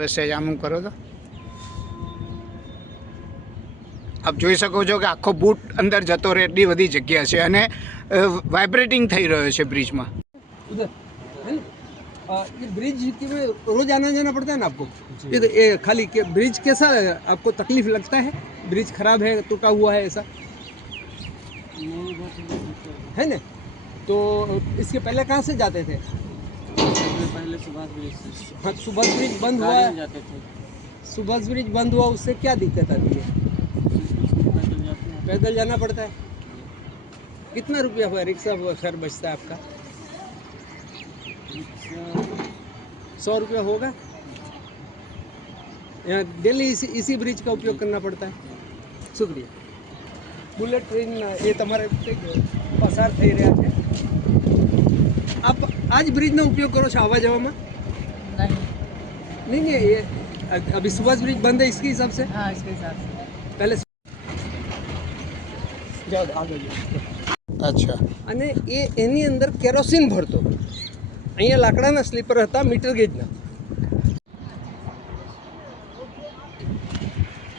બસ સહેજ આમ કરો તો આપ જોઈ શકો છો કે આખો બૂટ અંદર જતો રહે એટલી બધી જગ્યા છે અને વાઇબ્રેટિંગ થઈ રહ્યો છે બ્રિજમાં उधर है ना अ, ये ब्रिज के में रोज आना जाना पड़ता है ना आपको ये तो ये खाली के ब्रिज कैसा है आपको तकलीफ लगता है ब्रिज खराब है टूटा हुआ है ऐसा है ना तो इसके पहले कहाँ से जाते थे पहले सुभाष ब्रिज से हाँ सुभाष ब्रिज बंद हुआ गाड़ी में है जाते थे सुभाष ब्रिज बंद हुआ उससे क्या दिक्कत आती है पैदल जाते हैं पैदल जाना पड़ता है कितना रुपया हुआ रिक्शा खैर बचता है आपका सौ रुपया होगा यहाँ डेली इसी इसी ब्रिज का उपयोग करना पड़ता है शुक्रिया બુલેટ ટ્રેન એ તમારે કંઈક પસાર થઈ રહ્યા છે આપ આ જ બ્રિજનો ઉપયોગ કરો છો આવવા જવામાં नहीं नहीं नहीं ये अभी सुभाष ब्रिज बंद है इसके हिसाब से हाँ इसके हिसाब से पहले જાઓ આગળ જાઓ અચ્છા અને એ એની અંદર કેરોસીન ભરતો અહીંયા લાકડાના સ્લીપર હતા મીટર ગેજના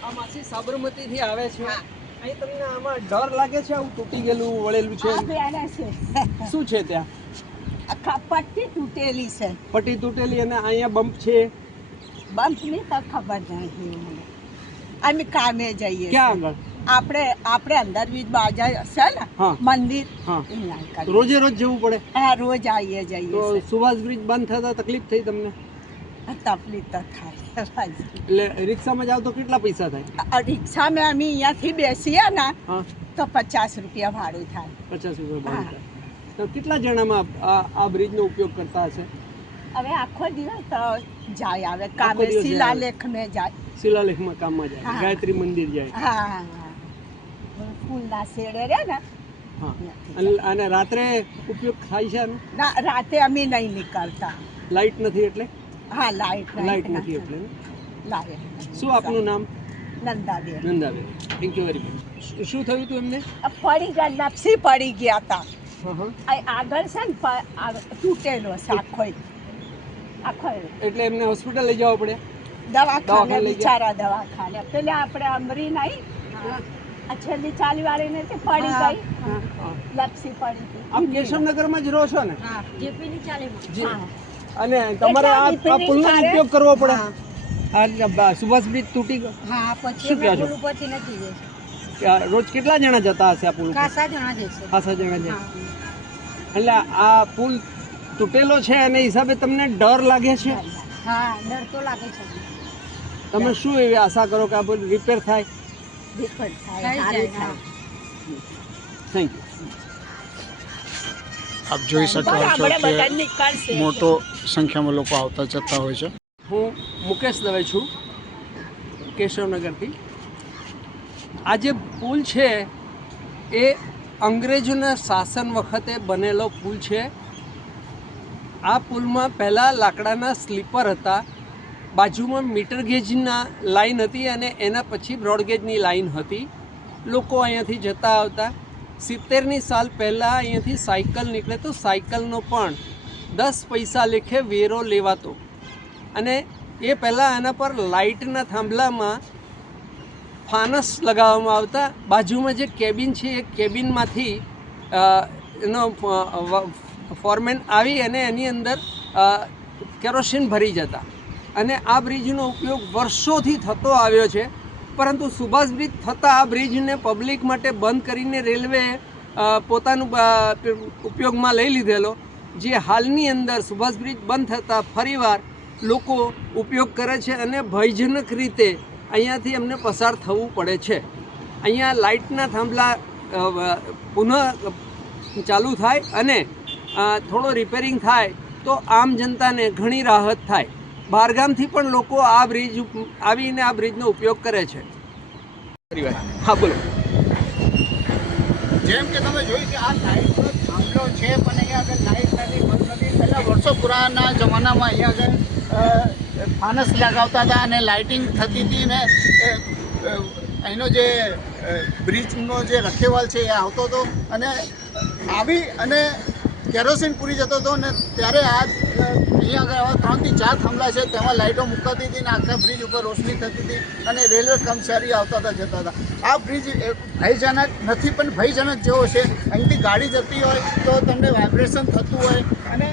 આ માસી સાબરમતીથી આવે છે અહીં તમને આમાં ડર લાગે છે આવું તૂટી ગયેલું વળેલું છે આ બેને છે શું છે ત્યાં આખા પટ્ટી તૂટેલી છે. પટ્ટી તૂટેલી અને અહીંયા બમ્પ છે. બમ્પની તો ખબર નથી અમે કામે જઈએ ક્યાં આગળ? આપણે આપણે અંદર બીજ બાજા છે ને. મંદિર રોજે રોજ જવું પડે? હા રોજ આવીએ જઈએ. સુભાષ બ્રિજ બંધ થતા તકલીફ થઈ તમને? તકલીફ તો થાય એટલે રિક્ષામાં જાવ તો કેટલા પૈસા થાય? રિક્ષામાં અમે અહીંયાથી બેસીએ ને તો પચાસ રૂપિયા ભાડું થાય. પચાસ રૂપિયા. ભાડું થાય. તો કેટલા જણામાં આ બ્રિજનો ઉપયોગ કરતા હશે? હવે આખો દિવસ જાય આવે. કામે દિવસ જાય. શિલાલેખ મેં જાય. શિલાલેખમાં કામમાં જાય. ગાયત્રી મંદિર જાય. હા ફૂલના શેડે રે ને. હા. અને રાત્રે ઉપયોગ થાય છે ના રાતે અમે નહીં નીકળતા. લાઇટ નથી એટલે? હા લાઈટ લાઇટ નથી એટલે? લાઈટ શું આપનું નામ? Nandaben. Nandaben. Thank you very much શું થયું હતું એમને? આ પડી ગયા નફસી પડી ગયા હતા આગળ છે ને તૂટેલો છે આખો આખો એટલે એમને હોસ્પિટલ લઈ જવા પડે? દવાખાને? બિચારા દવાખાને. પેલા આપણે અમરી નહીં આ છેલ્લી ચાલી વાળી ને તે પડી ગઈ. હા. લપસી પડી ગઈ. આપ કેશવનગરમાં જ રહો છો ને? હા જેપીની ચાલીમાં. અને તમારે આ પુલનો ઉપયોગ કરવો પડે? સુભાષ બ્રિજ તૂટી ગયો. હા પછી શું કહો છો? પુલ ઉપરથી નથી જશે રોજ કેટલા જણા જતા હશે આ પુલ ખાસા જણા જશે ખાસા જણા જાય એટલે આ પુલ તૂટેલો છે અને હિસાબે તમને ડર લાગે છે? હા ડર તો લાગે છે. તમે શું એવી આશા કરો કે આ પુલ રિપેર થાય? થેન્ક યુ આપ જોઈ શકો છો કે મોટો સંખ્યામાં લોકો આવતા જતા હોય છે. હું મુકેશ દવે છું, કેશવનગરથી. આ જે પુલ છે, એ અંગ્રેજોના શાસન વખતે બનેલો પુલ છે. આ પુલમાં પહેલાં લાકડાના સ્લીપર હતા, બાજુમાં મીટર ગેજના લાઈન હતી અને એના પછી બ્રોડગેજની લાઇન હતી. લોકો અહીંયાથી જતા આવતા. સિત્તેરની સાલ પહેલાં અહીંયાથી સાયકલ નીકળે તો સાયકલનો પણ દસ પૈસા લેખે વેરો લેવાતો. અને એ પહેલાં આના પર લાઇટના થાંભલામાં ફાનસ લગાવવામાં આવતા. બાજુમાં જે કેબિન છે, એ કેબિનમાંથી એનો ફોરમેન આવી અને એની અંદર કેરોસીન ભરી જતા. અને આ બ્રિજનો ઉપયોગ વર્ષોથી થતો આવ્યો છે. પરંતુ સુભાષ બ્રિજ થતાં આ બ્રિજને પબ્લિક માટે બંધ કરીને રેલવે પોતાનું ઉપયોગમાં લઈ લીધેલો. જે હાલની અંદર સુભાષ બ્રિજ બંધ થતાં ફરીવાર લોકો ઉપયોગ કરે છે અને ભયજનક રીતે અહીંયાથી એમને પસાર થવું પડે છે. અહીંયા લાઇટના થાંભલા પુનઃ ચાલુ થાય અને થોડો રિપેરિંગ થાય તો આમ જનતાને ઘણી રાહત થાય. બહારગામથી પણ લોકો આ બ્રિજ આવીને આ બ્રિજનો ઉપયોગ કરે છે. હા, બોલો. જેમ કે તમે જોયું કે આ લાઇટનો થાંભલો છે, પણ અહીંયા આગળ લાઇટ નથી, બંધ નથી. પહેલાં વર્ષો પુરાના જમાનામાં અહીંયા આગળ ફાનસ લગાવતા હતા અને લાઇટિંગ થતી હતી ને અહીંનો જે બ્રિજનો જે રખેવાલ છે એ આવતો હતો અને આવી અને કેરોસીન પૂરી જતો હતો ને ત્યારે આ અહીંયા આગળ ત્રણથી ચાર થાંભલા છે, તેમાં લાઇટો મૂકાતી હતી ને આખા બ્રિજ ઉપર રોશની થતી હતી અને રેલવે કર્મચારી આવતા હતા, જતા હતા. આ બ્રિજ ભયજનક નથી, પણ ભયજનક જેવો છે. અહીંથી ગાડી જતી હોય તો તમને વાઇબ્રેશન થતું હોય અને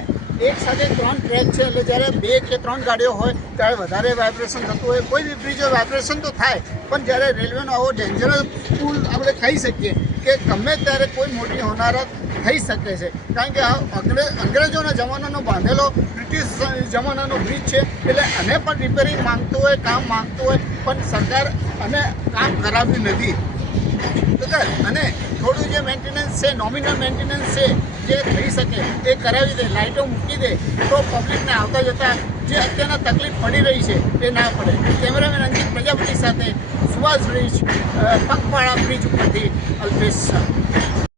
એક સાથે ત્રણ ટ્રેક છે, એટલે જ્યારે બે કે ત્રણ ગાડીઓ હોય, ત્યારે વધારે વાઇબ્રેશન થતું હોય કોઈ બી બ્રિજ વાઇબ્રેશન તો થાય, પણ જ્યારે રેલવેનો આવો ડેન્જરસ પુલ આપણે કહી શકીએ, કે ગમે ત્યારે કોઈ મોટી હોનારત થઈ શકે છે કારણ કે અંગ્રેજોના જમાનાનો બાંધેલો, બ્રિટિશ જમાનાનો બ્રિજ છે, એટલે આને પણ રિપેરિંગ માંગતું હોય, કામ માંગતું હોય, પણ સરકાર અને કામ કરાવ્યું નથી? અને થોડું જે મેન્ટેનન્સ છે નોમિનલ મેન્ટેનન્સ છે જે થઈ શકે એ કરાવી દે લાઇટો મૂકી દે, તો પબ્લિકને આવતા જતા જે અત્યારના તકલીફ પડી રહી છે એ ના પડે. કેમેરામેન અંકિત પ્રજાપતિ સાથે સુભાષ બ્રિજ પગપાળા બ્રિજ ઉપરથી અલ્પેશ શાહ.